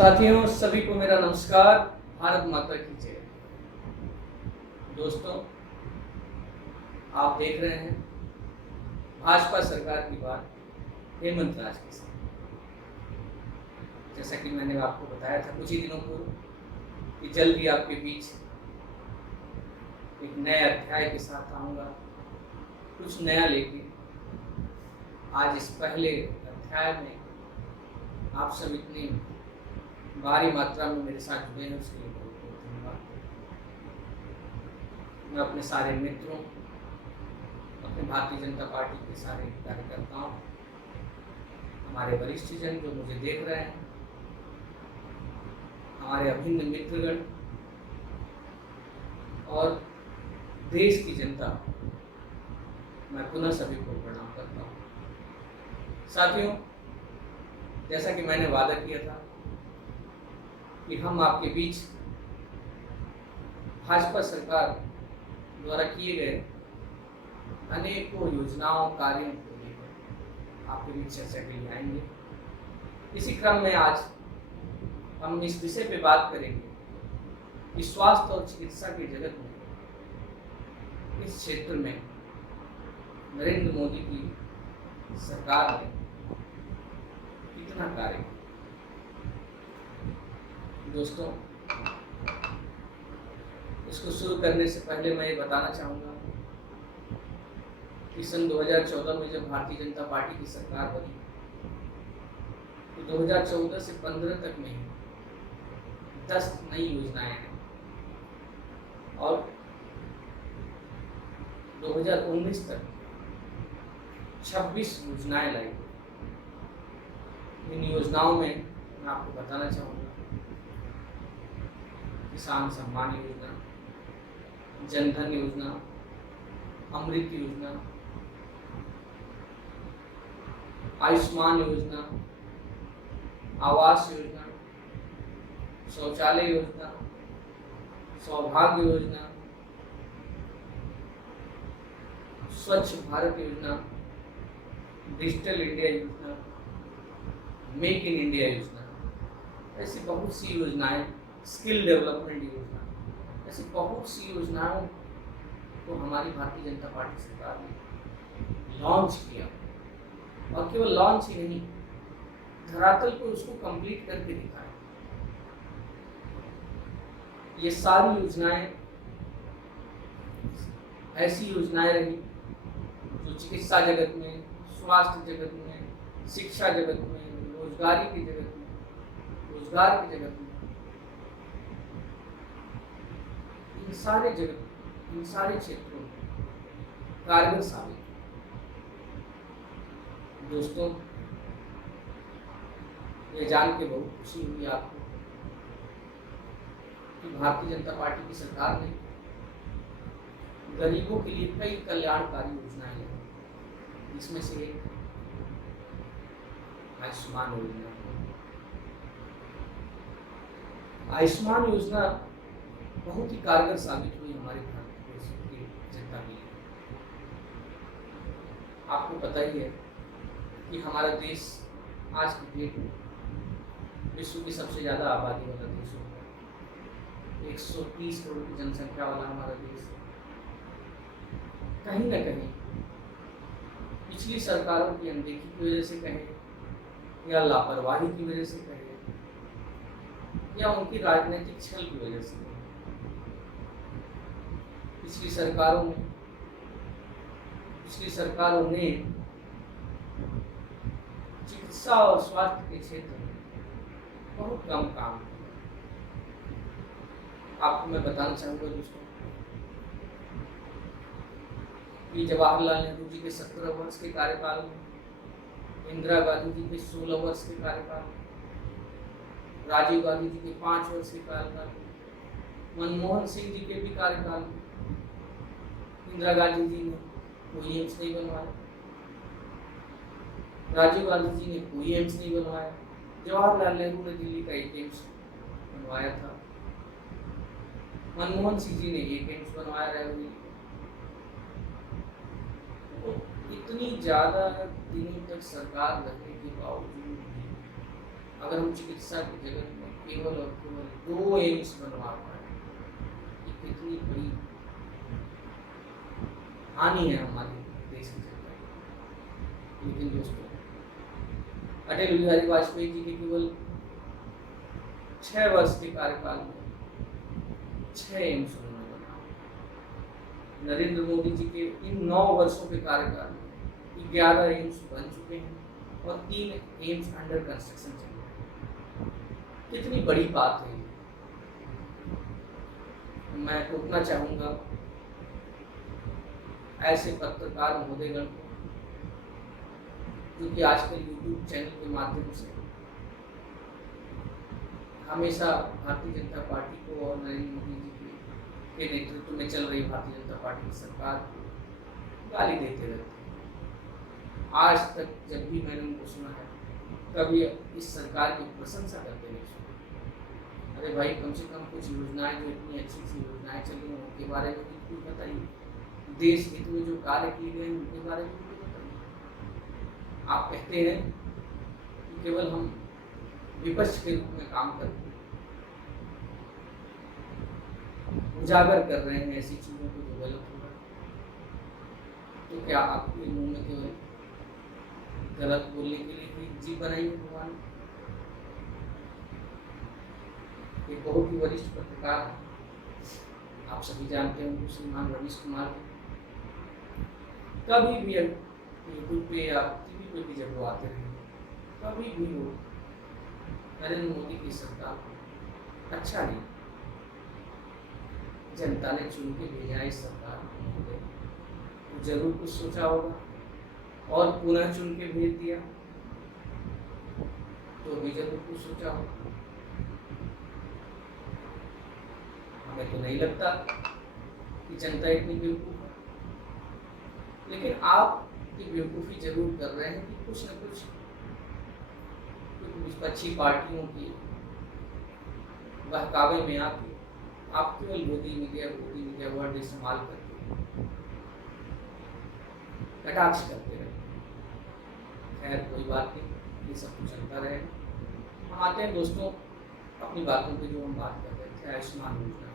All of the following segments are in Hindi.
साथियों, सभी को मेरा नमस्कार। भारत माता की जय। दोस्तों, आप देख रहे हैं भाजपा सरकार की बात हेमंत राज के साथ। जैसा कि मैंने आपको बताया था कुछ ही दिनों पूर्व कि जल्द ही आपके बीच एक नए अध्याय के साथ आऊँगा, कुछ नया लेके। आज इस पहले अध्याय में आप सब इतनी भारी मात्रा में मेरे साथ जुड़े हैं, उसके लिए बहुत बहुत धन्यवाद। मैं अपने सारे मित्रों, अपने भारतीय जनता पार्टी के सारे कार्यकर्ताओं, हमारे वरिष्ठ जन जो मुझे देख रहे हैं, हमारे अभिन्न मित्रगण और देश की जनता, मैं पुनः सभी को प्रणाम करता हूँ। साथियों, जैसा कि मैंने वादा किया था कि हम आपके बीच भाजपा सरकार द्वारा किए गए अनेकों योजनाओं कार्यों को लेकर आपके बीच चर्चा के लिए आएंगे। इसी क्रम में आज हम इस विषय पे बात करेंगे कि स्वास्थ्य और चिकित्सा के जगत में, इस क्षेत्र में नरेंद्र मोदी की सरकार ने कितना कार्य किया। दोस्तों, इसको शुरू करने से पहले मैं ये बताना चाहूँगा कि सन 2014 में जब भारतीय जनता पार्टी की सरकार बनी, तो 2014 से 15 तक में 10 नई योजनाएं हैं और 2019 तक 26 योजनाएं लाई। इन योजनाओं में मैं आपको बताना चाहूँगा किसान सम्मान योजना, जनधन योजना, अमृत योजना, आयुष्मान योजना, आवास योजना, शौचालय योजना, सौभाग्य योजना, स्वच्छ भारत योजना, डिजिटल इंडिया योजना, मेक इन इंडिया योजना, ऐसी बहुत सी योजनाएं, स्किल डेवलपमेंट योजना, ऐसी बहुत सी योजनाओं को हमारी भारतीय जनता पार्टी सरकार ने लॉन्च किया। और केवल लॉन्च ही नहीं, धरातल पर उसको कंप्लीट करके दिखाया। ये सारी योजनाएं ऐसी योजनाएं रही जो चिकित्सा जगत में, स्वास्थ्य जगत में, शिक्षा जगत में, रोजगार की जगत में, इन सारे क्षेत्रों में कारगर साबित। दोस्तों, ये जान के बहुत खुशी हुई आपको कि भारतीय जनता पार्टी की सरकार ने गरीबों के लिए कई कल्याणकारी योजनाएं लाई, जिसमें से एक आयुष्मान योजना। आयुष्मान योजना बहुत ही कारगर साबित हुई हमारे भारत देश की जनता के लिए। आपको पता ही है कि हमारा देश आज की डेट में विश्व की सबसे ज़्यादा आबादी वाला देश हो गया। 130 करोड़ की जनसंख्या वाला हमारा देश कहीं न कहीं पिछली सरकारों की अनदेखी की वजह से कहें या लापरवाही की वजह से कहें या उनकी राजनीतिक छल की वजह से, पिछली सरकारों ने चिकित्सा और स्वास्थ्य के क्षेत्र में बहुत कम काम किया। आपको मैं बताना चाहूँगा दोस्तों कि जवाहरलाल नेहरू जी के 17 वर्ष के कार्यकाल में, इंदिरा गांधी जी के 16 वर्ष के कार्यकाल में, राजीव गांधी जी के 5 वर्ष के कार्यकाल में, मनमोहन सिंह जी के भी कार्यकाल में इंदिरा गांधी जी ने कोई एम्स नहीं बनवाया, राजीव गांधी जी ने कोई एम्स नहीं बनवाया, जवाहरलाल नेहरू ने दिल्ली का एक एम्स बनवाया था, मनमोहन सिंह जी ने एक एम्स बनवाया रहेगी। तो इतनी ज़्यादा दिनों तक सरकार रहने के बावजूद अगर हम चिकित्सा के जगत में केवल और केवल 2 एम्स बनवा पाए, ये कितनी बड़ी हानि है हमारे देश की जनता की। लेकिन दोस्तों, अटल बिहारी वाजपेयी जी के केवल 6 वर्ष के कार्यकाल में 6 एम्स उन्होंने बनाए। नरेंद्र मोदी जी के इन 9 वर्षों के कार्यकाल में 11 एम्स बन चुके हैं और 3 एम्स अंडर कंस्ट्रक्शन चल रहे हैं। कितनी बड़ी बात है। मैं टोकना चाहूंगा ऐसे पत्रकार महोदयगण को, क्योंकि आजकल यूट्यूब चैनल के माध्यम से हमेशा भारतीय जनता पार्टी को और नरेंद्र मोदी जी के नेतृत्व में चल रही भारतीय जनता पार्टी की सरकार को गाली देते रहते हैं। आज तक जब भी मैंने उनको सुना है, कभी इस सरकार की प्रशंसा करते नहीं सुना। अरे भाई, कम से कम कुछ योजनाएं जो इतनी अच्छी अच्छी योजनाएं चल रही हैं उनके बारे में भी कुछ बताइए। देश हित में जो कार्य किए गए उनके बारे में भी बताइए। आप कहते हैं कि केवल हम विपक्ष के रूप में काम करते, उजागर कर रहे हैं ऐसी चीजों को जो गलत हो रहा है। तो क्या आपके मुंह में केवल गलत बोलने के लिए ही जी बनाई है भगवान? एक बहुत ही वरिष्ठ पत्रकार, आप सभी जानते हैं श्रीमान रवीश कुमार, कभी भी यूट्यूब पे या टीवी पे भी जब वो आते रहे, कभी भी वो नरेंद्र मोदी की सरकार को अच्छा नहीं, जनता ने चुन के भेजा इस सरकार को, तो जरूर कुछ सोचा होगा और पुनः चुन के भेज दिया तो भी जरूर कुछ सोचा होगा। हमें तो नहीं लगता कि जनता इतनी बेवकूफ है, लेकिन आप की बेवकूफ़ी जरूर कर रहे हैं कि कुछ न कुछ विपक्षी पार्टियों की बहकावे में आके आप केवल मोदी मीडिया वर्ड इस्तेमाल करके कटाक्ष करते रहे। खैर कोई बात नहीं, ये सब कुछ चलता रहेगा। हम आते हैं दोस्तों अपनी बातों पे, जो हम बात कर रहे थे आयुष्मान योजना।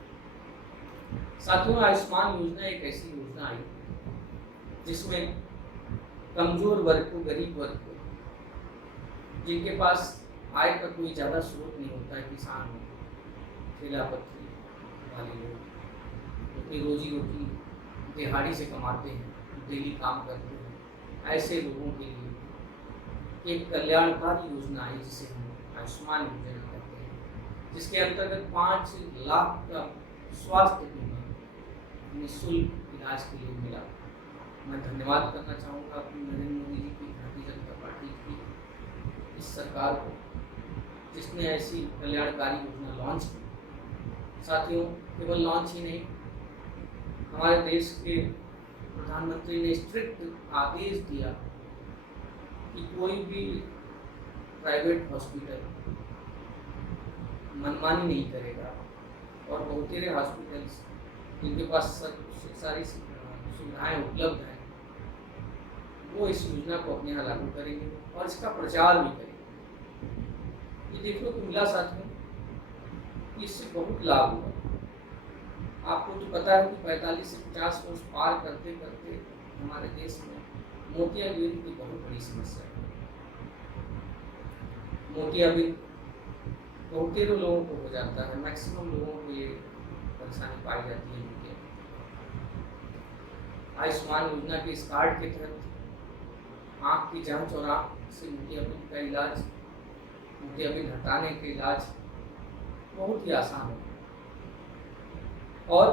साथियों, आयुष्मान योजना एक ऐसी योजना आई जिसमें कमजोर वर्ग को, गरीब वर्ग को, जिनके पास आय का कोई ज़्यादा स्रोत नहीं होता है, किसान हो, ठेला पत्थरी वाले लोग, अपनी रोजी रोटी दिहाड़ी से कमाते हैं, डेली काम करते हैं, ऐसे लोगों के लिए एक कल्याणकारी योजना है जिसे हम आयुष्मान योजना कहते हैं, जिसके अंतर्गत 5 लाख का स्वास्थ्य बीमा निःशुल्क इलाज के लिए मिला। मैं धन्यवाद करना चाहूँगा अपनी नरेंद्र मोदी जी की, भारतीय जनता पार्टी की इस सरकार को, जिसने ऐसी कल्याणकारी योजना लॉन्च की। साथियों, केवल लॉन्च ही नहीं, हमारे देश के प्रधानमंत्री ने स्ट्रिक्ट आदेश दिया कि कोई भी प्राइवेट हॉस्पिटल मनमानी नहीं करेगा और बहुतेरे हॉस्पिटल्स जिनके पास सारी सुविधाएं उपलब्ध हैं वो इस योजना को अपने यहाँ लागू करेंगे और इसका प्रचार भी करेंगे। ये देखने को मिला साथियों कि इससे बहुत लाभ हुआ। आपको तो पता है कि 45 से 50 वर्ष पार करते करते हमारे देश में मोतियाबिंद की बहुत बड़ी समस्या है। मोतियाबिंद बहुतेरे लोगों को हो जाता है, मैक्सिमम लोगों को ये परेशानी पाई जाती है। आयुष्मान योजना के इस कार्ड के तहत आँख की जांच और आँख से मोतियाबिंद का इलाज, मोतियाबिंद हटाने के इलाज बहुत ही आसान हो और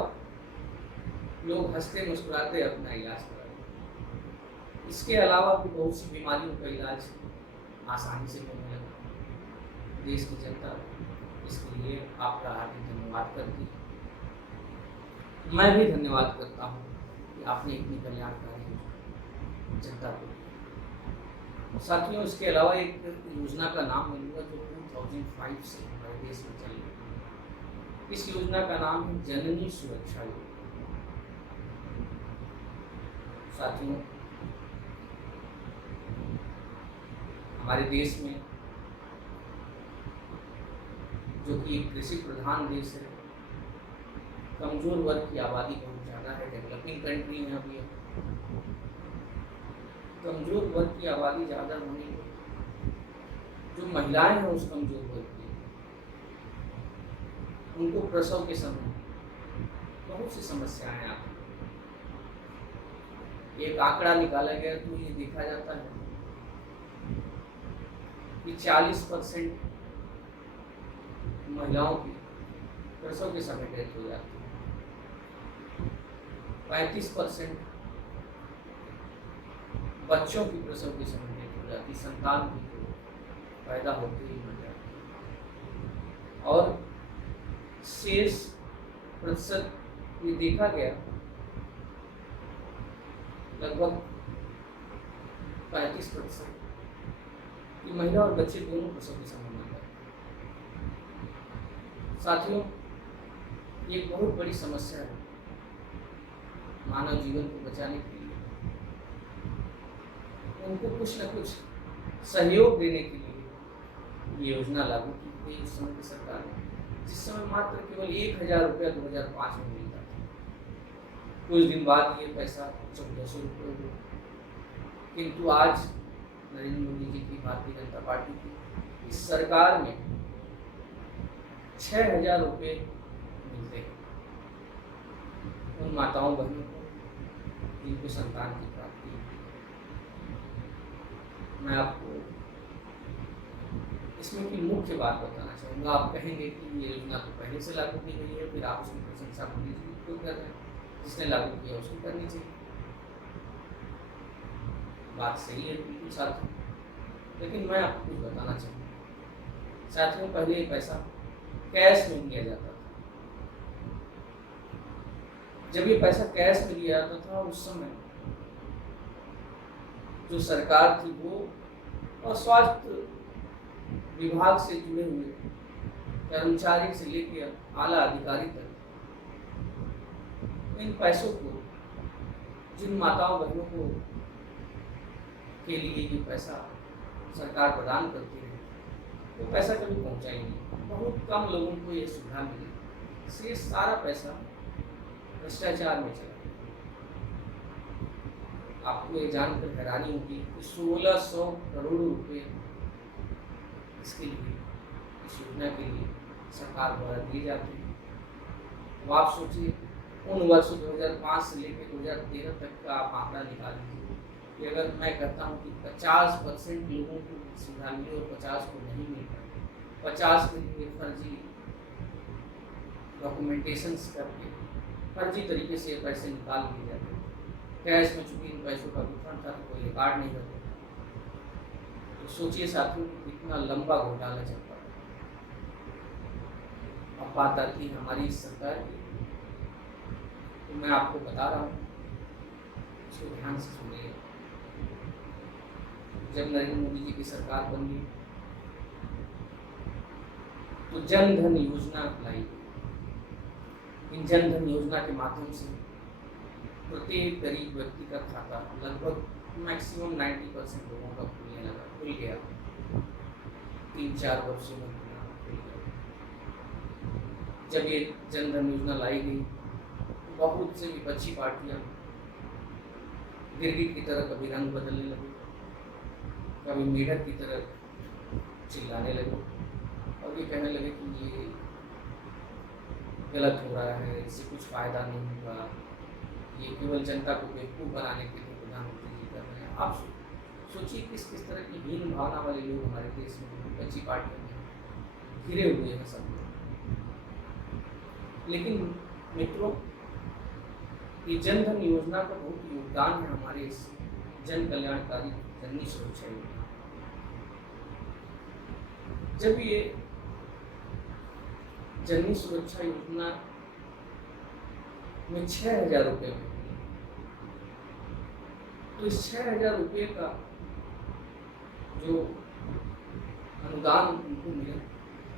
लोग हंसते मुस्कुराते अपना इलाज कराते। इसके अलावा भी बहुत सी बीमारियों का इलाज आसानी से होने लगा। देश की जनता इसके लिए आपका हार्दिक धन्यवाद करती है। मैं भी धन्यवाद करता हूँ कि आपने इतनी कल्याणकारी जनता को। साथियों, इसके अलावा एक योजना का नाम मैं लूँगा जो 2005 से हमारे देश में चल रही है। इस योजना का नाम है जननी सुरक्षा योजना। साथियों, हमारे देश में जो कि एक कृषि प्रधान देश है, कमजोर वर्ग की आबादी बहुत ज़्यादा है, डेवलपिंग कंट्री में अभी कमजोर वर्ग की आबादी ज़्यादा होने पर जो महिलाएं हैं उस कमजोर वर्ग की, उनको प्रसव के समय बहुत सी समस्याएं आती हैं। एक आंकड़ा निकाला गया तो ये देखा जाता है कि 40% महिलाओं की प्रसव के समय डेथ हो जाती है, 35% बच्चों की प्रसव के समय डेथ हो जाती, संतान की पैदा होते ही मर जाती है। और शेष प्रतिशत ये देखा गया लगभग 35% कि महिला और बच्चे दोनों प्रसव के समय मर जाते हैं। साथियों, ये एक बहुत बड़ी समस्या है मानव जीवन को बचाने के लिए। उनको कुछ न कुछ सहयोग देने के लिए ये योजना लागू की गई उस समय की सरकार ने, जिस समय मात्र केवल 1000 रुपया 2005 में मिलता था। कुछ दिन बाद ये पैसा 1400 रुपये हुआ, किंतु आज नरेंद्र मोदी जी की भारतीय जनता पार्टी की इस सरकार में 6000 रुपये मिलते हैं उन माताओं बहनों को जिनको संतान की प्राप्ति है। मैं आपको इसमें की मुख्य बात बताना चाहूँगा। आप कहेंगे कि ये योजना तो पहले से लागू की गई है, फिर आप उसकी प्रशंसा मोदी जी क्यों कर रहे हैं? जिसने लागू किया उसको करनी चाहिए। बात सही है बिल्कुल साथियों, लेकिन मैं आपको कुछ बताना चाहूँगा। साथियों, पहले ये पैसा कैश में दिया जाता था। जब ये पैसा कैश में दिया जाता था उस समय जो सरकार थी वो और स्वास्थ्य विभाग से जुड़े हुए कर्मचारी से लेकर आला अधिकारी तक इन पैसों को जिन माताओं बहनों को के लिए ये पैसा सरकार प्रदान करती है वो पैसा कभी पहुंचा ही नहीं। बहुत कम लोगों को ये सुविधा मिली, इसलिए सारा पैसा भ्रष्टाचार में चला। आपको ये जानकर हैरानी होगी कि 1600 करोड़ रुपए इसके लिए, इस योजना के लिए सरकार द्वारा दिए जाते हैं। तो आप सोचिए उन वर्षों 2005 से लेकर 2013 तक का आप आंकड़ा निकाल लीजिए कि अगर मैं कहता हूँ कि 50% लोगों को सुविधा मिली और 50 को नहीं मिल पाई, 50 के लिए फर्जी डॉक्यूमेंटेशन करके फर्जी तरीके से पैसे निकाल लिए जाते हैं। कैश में चूंकि इन पैसों का वितरण था तो कोई रिकॉर्ड नहीं रहता। तो सोचिए साथियों कितना लंबा घोटाला चलता है। अब बात आती है हमारी इस सरकार की, तो मैं आपको बता रहा हूँ, इसको ध्यान से सुनिए। जब नरेंद्र मोदी जी की सरकार बनी तो जन धन योजना लाई गई। इन जन धन योजना के माध्यम से प्रत्येक गरीब व्यक्ति का खाता लगभग मैक्सिमम 90% लोगों का खुल गया। 3-4 वर्षों में खुल गया। जब ये जन धन योजना लाई गई तो बहुत से विपक्षी पार्टियां गिरगिट की तरह कभी रंग बदलने लगी, कभी मेढक की तरह चिल्लाने लगे और ये कहने लगे कि ये गलत हो रहा है, इससे कुछ फायदा नहीं होगा, ये केवल जनता को बेवकूफ़ बनाने के लिए प्रधानमंत्री जी कर रहे हैं। आप सोचिए किस किस तरह की हीन भावना वाले लोग हमारे देश में विपक्षी पार्टियों में घिरे हुए हैं सब लोग। लेकिन मित्रों, ये जन धन योजना का बहुत योगदान है हमारे इस जन कल्याणकारी जननी सुरक्षा योजना। जब ये जननी सुरक्षा योजना में 6000 रुपये में, तो इस 6000 रुपये का जो अनुदान उनको मिला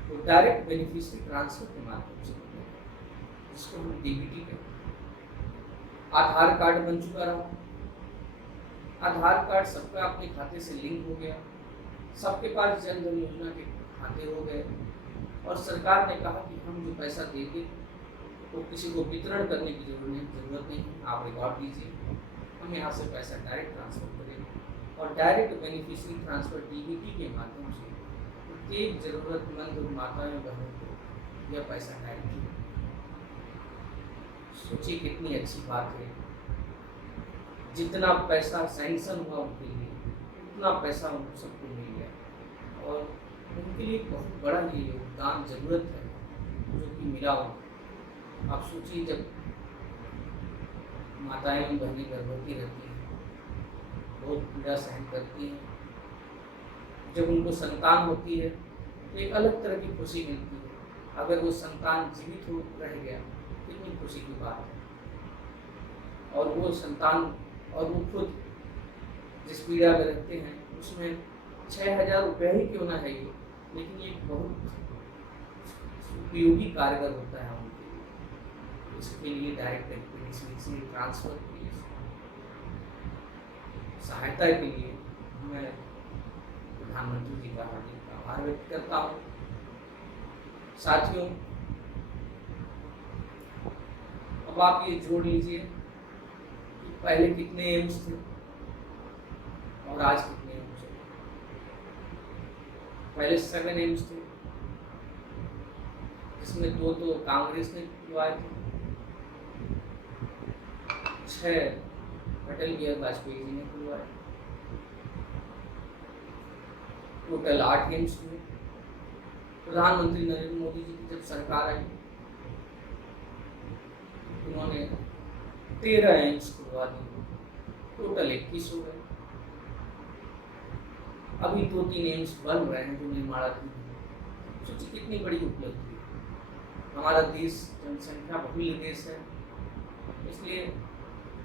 वो डायरेक्ट बेनिफिशियरी ट्रांसफर के माध्यम से, जिसको हम डीबीटी कहते हैं। आधार कार्ड बन चुका रहा, आधार कार्ड सबका अपने खाते से लिंक हो गया, सबके पास जन धन योजना के खाते हो गए। और सरकार ने कहा कि हम जो पैसा देंगे वो किसी को वितरण करने की जरूरत नहीं है, आप रिकॉर्ड कीजिए, हम यहाँ से पैसा डायरेक्ट ट्रांसफ़र करेंगे और डायरेक्ट बेनिफिशियरी ट्रांसफ़र डीबीटी के माध्यम से प्रत्येक ज़रूरतमंद माताएं बहनों को यह पैसा डायरेक्ट। सोचिए कितनी अच्छी बात है, जितना पैसा सैंक्शन हुआ उनके लिए उतना पैसा उनको सबको मिल गया और उनके लिए बहुत बड़ा ये योगदान ज़रूरत है जो कि मिला हो। आप सोचिए जब माताएं बहनें गर्भवती रहती हैं, बहुत पीड़ा सहन करती हैं, जब उनको संतान होती है तो एक अलग तरह की खुशी मिलती है। अगर वो संतान जीवित हो रह गया कितनी खुशी की बात है। और वो संतान और वो खुद जिस पीड़ा में रहते हैं उसमें 6,000 रुपये ही क्यों ना है ये, लेकिन ये बहुत उपयोगी कारगर होता है उनके लिए। इसके लिए डायरेक्ट बेनिफिशियरी ट्रांसफ़र के लिए सहायता के लिए मैं प्रधानमंत्री जी का हार्दिक आभार व्यक्त करता हूँ। साथियों, अब आप ये जोड़ लीजिए कि पहले कितने एम्स थे और आज कितने एम्स हैं। पहले 7 एम्स थे जिसमें 2 तो कांग्रेस ने खुलवाए थे, 6 अटल बिहारी वाजपेयी जी ने खुलवाए, टोटल 8 एम्स हुए। प्रधानमंत्री नरेंद्र मोदी जी की जब सरकार आई उन्होंने 13 एम्स खुलवा दिए, टोटल 21 हो गए। अभी 2-3 एम्स बन रहे हैं जो निर्माणाधीन है। सोचिए कितनी बड़ी उपलब्धि है। हमारा देश जनसंख्या बहुल देश है, इसलिए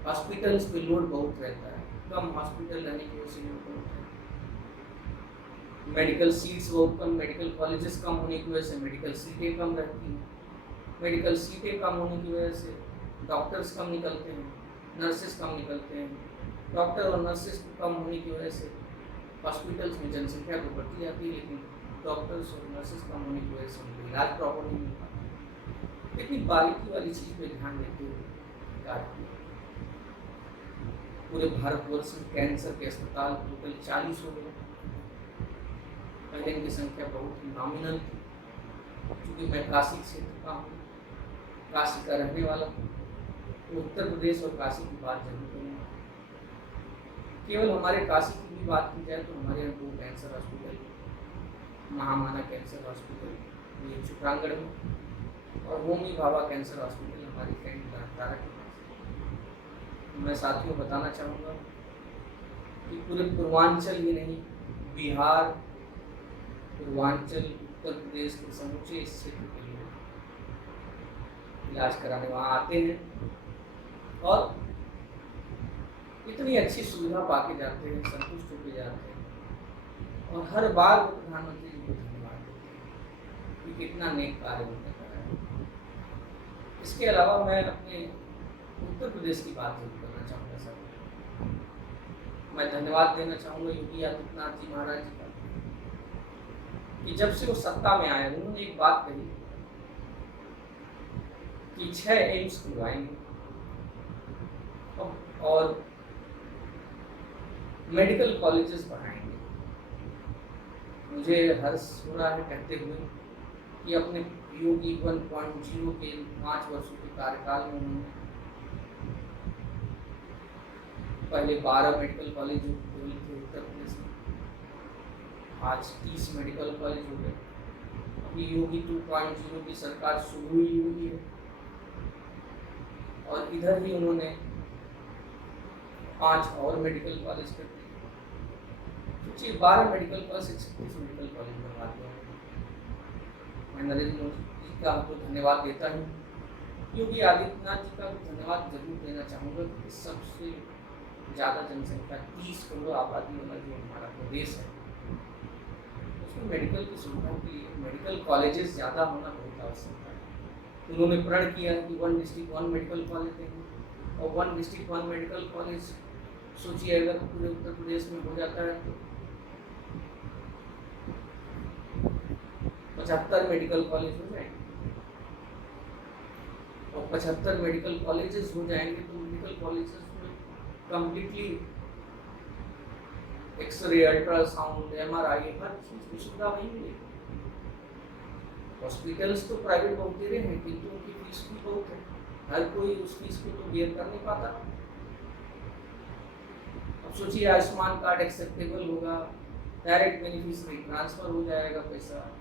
हॉस्पिटल्स पे लोड बहुत रहता है, कम हॉस्पिटल रहने की वजह से लोड बहुत है। मेडिकल सीट्स बहुत कम, मेडिकल कॉलेजेस कम होने की वजह से मेडिकल सीटें कम रहती हैं। मेडिकल सीटें कम होने की वजह से डॉक्टर्स कम निकलते हैं, नर्सेस कम निकलते हैं। डॉक्टर और नर्सेस कम होने की वजह से हॉस्पिटल्स में जनसंख्या तो बढ़ती जाती है, लेकिन डॉक्टर्स और नर्सेस कम होने की वजह से उनको इलाज प्रॉपर नहीं मिल पाता। इतनी बारीकी वाली चीज़ पे ध्यान देते हुए कार्य किया। पूरे भारतवर्ष में कैंसर के अस्पताल टोटल 40 हो गए। पहले इनकी संख्या बहुत ही नॉमिनल थी। क्योंकि मैं काशी क्षेत्र का हूँ, काशी का रहने वाला हूँ, तो उत्तर प्रदेश और काशी की बात जरूर करूँगा। केवल हमारे काशी की भी बात की जाए तो हमारे यहाँ 2 कैंसर हॉस्पिटल, महामाना कैंसर हॉस्पिटल ये चित्रांगढ़ में और होमी भाभा कैंसर हॉस्पिटल हमारे कैंट तारा के पास। मैं साथियों बताना चाहूँगा कि पूरे पूर्वांचल ही नहीं, बिहार, पूर्वांचल, उत्तर प्रदेश के समूचे इस क्षेत्र के लोग इलाज कराने वहाँ आते हैं और इतनी अच्छी सुविधा पाके जाते हैं, संतुष्ट होकर जाते हैं और हर बार वो प्रधानमंत्री जी को धन्यवाद देते हैं कि कितना नेक कार्य उन्होंने कराया। इसके अलावा मैं अपने उत्तर प्रदेश की बात जरूर करना चाहूँगा सर। मैं धन्यवाद देना चाहूँगा योगी आदित्यनाथ जी महाराज जी का कि जब से वो सत्ता में आए उन्होंने एक बात कही कि 6 एम्स खुलवाएंगे और मेडिकल कॉलेजेस बढ़ाएंगे। मुझे हर्ष हो रहा है कहते हुए कि अपने योगी 1.0 के 5 वर्षों के कार्यकाल में उन्होंने पहले 12 मेडिकल कॉलेज खोले थे उत्तर प्रदेश में, आज 30 मेडिकल कॉलेज हो गए। अभी योगी 2.0 की सरकार शुरू ही हुई है और इधर ही उन्होंने 5 और मेडिकल कॉलेज कर दिए। सोचिए 12 मेडिकल कॉलेज से 36 मेडिकल कॉलेज बनवा दिया। मैं नरेंद्र मोदी जी का आपको धन्यवाद देता हूँ। योगी आदित्यनाथ जी का धन्यवाद जरूर देना चाहूँगा कि सबसे ज़्यादा जनसंख्या 30 करोड़ आबादी वाला जो हमारा प्रदेश है उसमें मेडिकल की सुविधा के लिए मेडिकल कॉलेजेस ज़्यादा होना बहुत आवश्यक है। उन्होंने प्रण किया कि 1 डिस्ट्रिक्ट 1 मेडिकल कॉलेज देंगे और 1 डिस्ट्रिक्ट 1 मेडिकल कॉलेज सोचिए अगर पूरे उत्तर प्रदेश में हो जाता है 75 मेडिकल कॉलेज हो जाएंगे, और 75 मेडिकल कॉलेजेस हो जाएंगे तो मेडिकल कॉलेजेस में कम्प्लीटली एक्सरे, अल्ट्रासाउंड, MRI हर चीज की सुविधा वहीं मिलेगी। हॉस्पिटल्स तो प्राइवेट बहुत दे रहे हैं, किंतु उनकी फीस भी बहुत है, हर कोई उस फीस को तो बेयर कर नहीं पाता। अब सोचिए आयुष्मान कार्ड एक्सेप्टेबल होगा, डायरेक्ट बेनिफिशियरी ट्रांसफर हो जाएगा, पैसा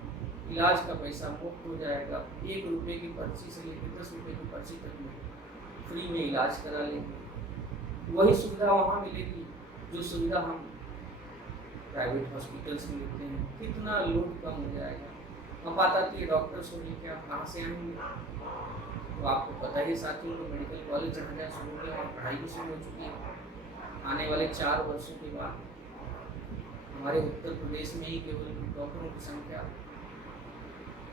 इलाज का पैसा मुफ्त हो जाएगा, 1 रुपये की पर्ची से लेकर 10 रुपये की पर्ची तक में फ्री में इलाज करा लेंगे। वही सुविधा वहाँ मिलेगी जो सुविधा हम प्राइवेट हॉस्पिटल्स में लेते हैं। कितना लोड कम हो जाएगा। अब बात आती है डॉक्टर्स को लेकर आप कहाँ से आएंगे, तो आपको पता ही साथियों को मेडिकल कॉलेज जहाँ जहाँ शुरू हुए वहाँ पढ़ाई भी शुरू हो चुकी है। आने वाले 4 वर्षों के बाद हमारे उत्तर प्रदेश में ही केवल डॉक्टरों की संख्या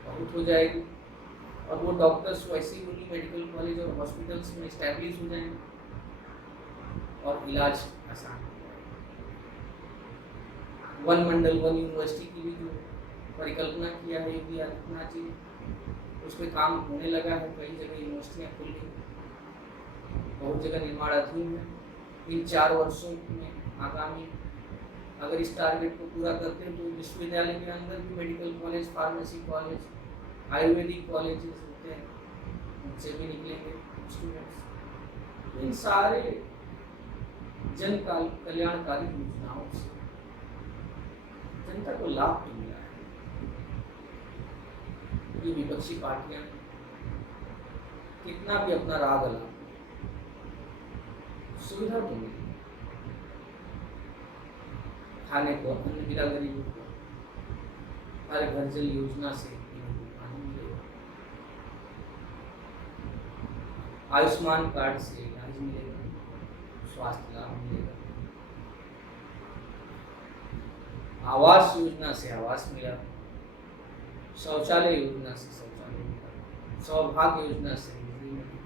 बहुत हो जाएगी, और वो डॉक्टर्स वैसे ही उन्हीं मेडिकल कॉलेज और हॉस्पिटल्स में इस्टेब्लिश हो जाएंगे और इलाज आसान हो जाएगा। वन मंडल वन यूनिवर्सिटी की भी जो परिकल्पना किया है योगी आदित्यनाथ जी, उस पर काम होने लगा है। कई जगह यूनिवर्सिटियाँ खुल गई, बहुत जगह निर्माणाधीन है। इन 4 वर्षों में आगामी अगर इस टारगेट को पूरा करते हैं तो विश्वविद्यालय के अंदर भी medical college, pharmacy college, Ayurvedic colleges होते हैं, उनसे भी निकलेंगे स्टूडेंट्स। इन सारे जन कल्याणकारी योजनाओं से जनता को लाभ तो मिला है। ये विपक्षी पार्टियां कितना भी अपना राग अला, सुविधा तो मिली, खाने को अन्न मिला गरीबों को, हर घर जल योजना से पानी मिलेगा, आयुष्मान कार्ड से इलाज मिलेगा, स्वास्थ्य लाभ मिलेगा, आवास योजना से आवास मिला, शौचालय योजना से शौचालय मिला, सौभाग्य योजना से बिजली मिली,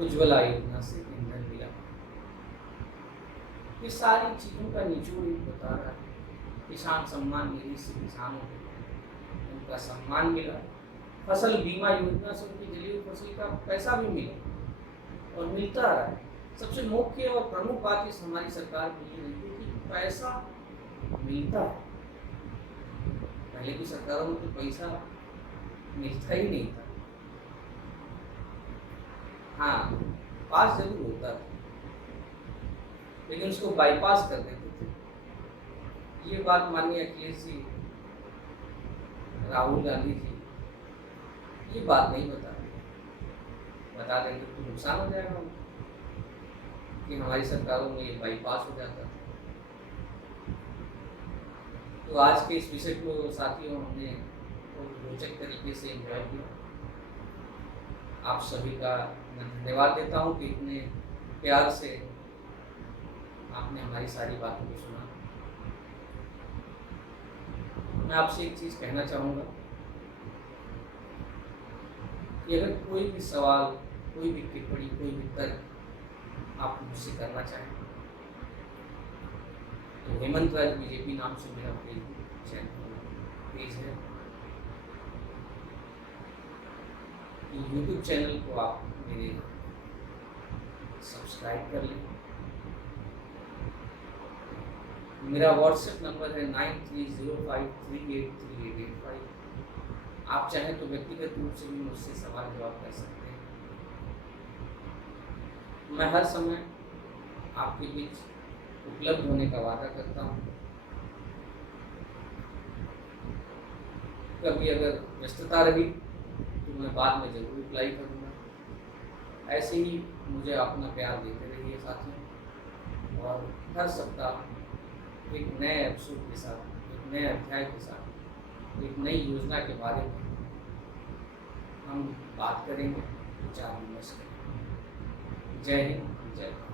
उज्ज्वला योजना से ईंधन मिला। ये सारी चीजों का निचोड़ बता रहा है। किसान सम्मान निधि से किसानों को उनका सम्मान मिला, फसल बीमा योजना से उनकी जलीय फसल का पैसा भी मिला और मिलता रहा है। सबसे मुख्य और प्रमुख बात इस हमारी सरकार की ये है कि पैसा मिलता है। पहले की सरकारों में तो पैसा मिलता ही नहीं था। हाँ, पास जरूर होता था, लेकिन उसको बाईपास कर देते थे। ये बात माननीय अखिलेश जी, राहुल गांधी जी ये बात नहीं बता देंगे तो नुकसान हो जाएगा कि हमारी सरकारों में ये बाईपास हो जाता था। तो आज के इस विषय को साथियों हमने रोचक तरीके से एंजॉय किया। आप सभी का मैं धन्यवाद देता हूँ कि इतने प्यार से आपने हमारी सारी बातों को सुना। मैं आपसे एक चीज़ कहना चाहूँगा कि अगर कोई भी सवाल, कोई भी टिप्पणी, कोई भी तर्क आप मुझसे करना चाहें तो हेमंत राज बीजेपी नाम से मेरा पेज है। यूट्यूब चैनल को आप मेरे सब्सक्राइब कर लें। मेरा व्हाट्सएप नंबर है 9305383885। आप चाहें तो व्यक्तिगत रूप से भी मुझसे सवाल जवाब कर सकते हैं। मैं हर समय आपके बीच उपलब्ध होने का वादा करता हूँ। कभी अगर व्यस्तता रही तो मैं बाद में जरूर रिप्लाई करूँगा। ऐसे ही मुझे अपना प्यार देते रहिए साथियों, और हर सप्ताह एक नए एपिसोड के साथ, एक नए अध्याय के साथ, एक नई योजना के बारे में हम बात करेंगे, विचार विमर्श करेंगे। जय हिंद, जय भारत।